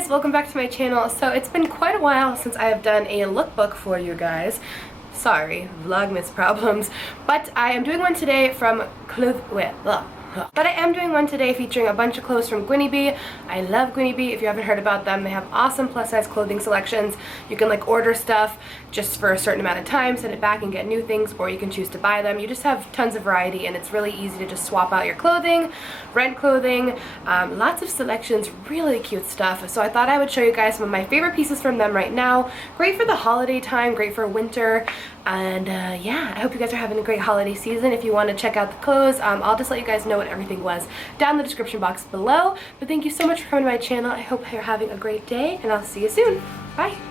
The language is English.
guys, welcome back to my channel. So it's been quite a while since I have done a lookbook for you guys. Sorry, Vlogmas problems. But I am doing one today from But I am doing one today featuring a bunch of clothes from Gwynniebee. I love Gwynniebee. If you haven't heard about them, they have awesome plus size clothing selections. You can like order stuff just for a certain amount of time, send it back and get new things, or you can choose to buy them. You just have tons of variety and it's really easy to just swap out your clothing, rent clothing, lots of selections, really cute stuff. So I thought I would show you guys some of my favorite pieces from them right now. Great for the holiday time, great for winter. And yeah, I hope you guys are having a great holiday season. If you want to check out the clothes, I'll just let you guys know what everything was down in the description box below. But thank you so much for coming to my channel. I hope you're having a great day, and I'll see you soon. Bye!